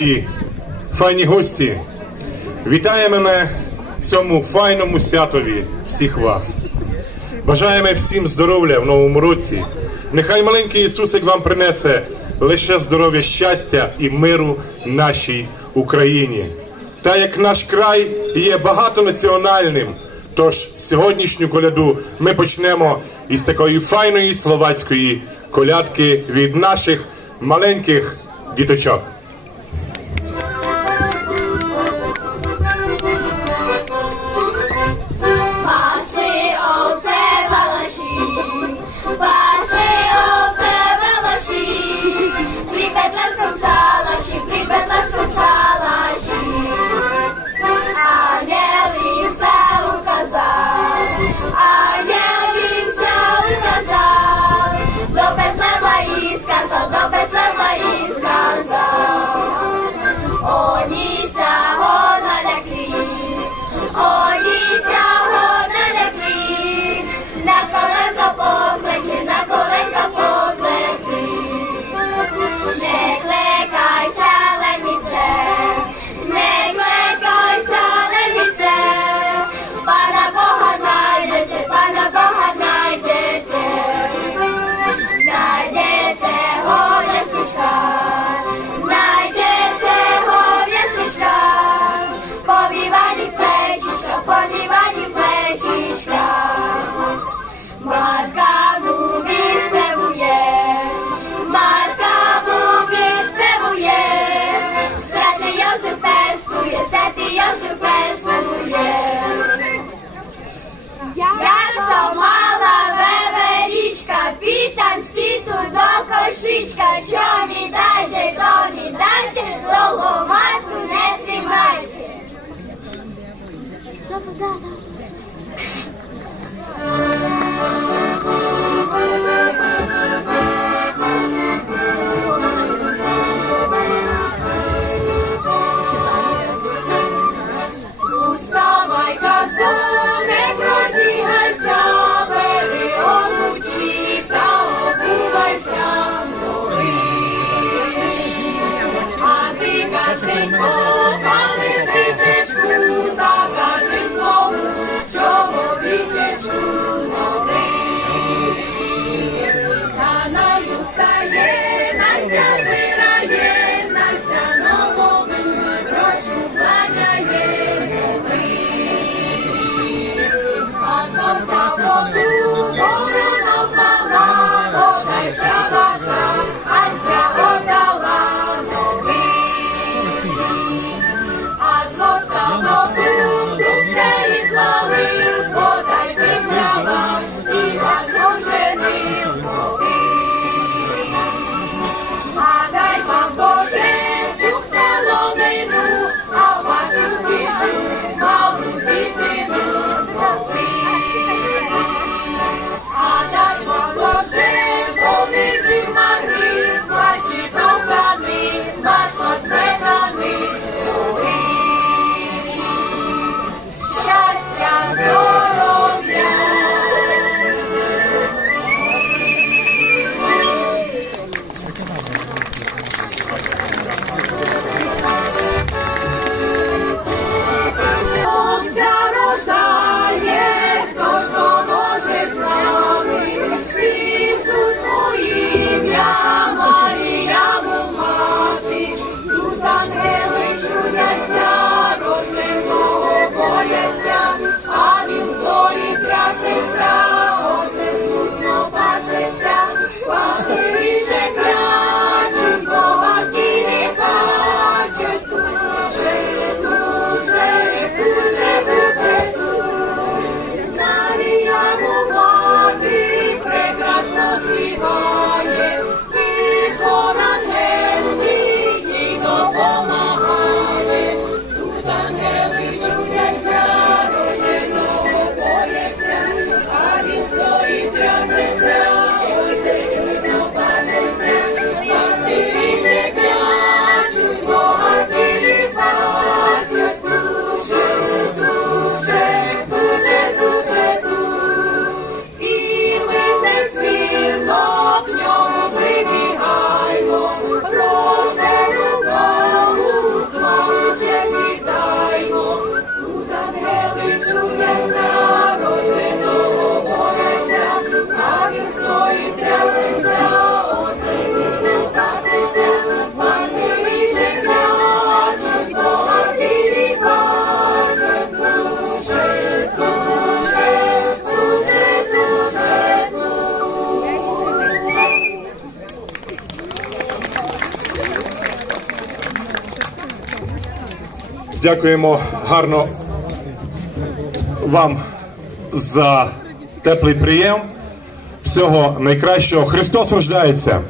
Наші файні гості, вітаємо на цьому файному святові всіх вас. Бажаємо всім здоров'я в новому році. Нехай маленький Ісусик вам принесе лише здоров'я, щастя і миру нашій Україні. Та як наш край є багатонаціональним, тож сьогоднішню коляду ми почнемо із такої файної словацької колядки від наших маленьких діточок. Якщо віддайте, то віддайте, то ломату не тримайте. Синенько, лисичечку, та кажи знову, чоловічечку. Дякуємо гарно вам за теплий прийом. Всього найкращого. Христос рождається.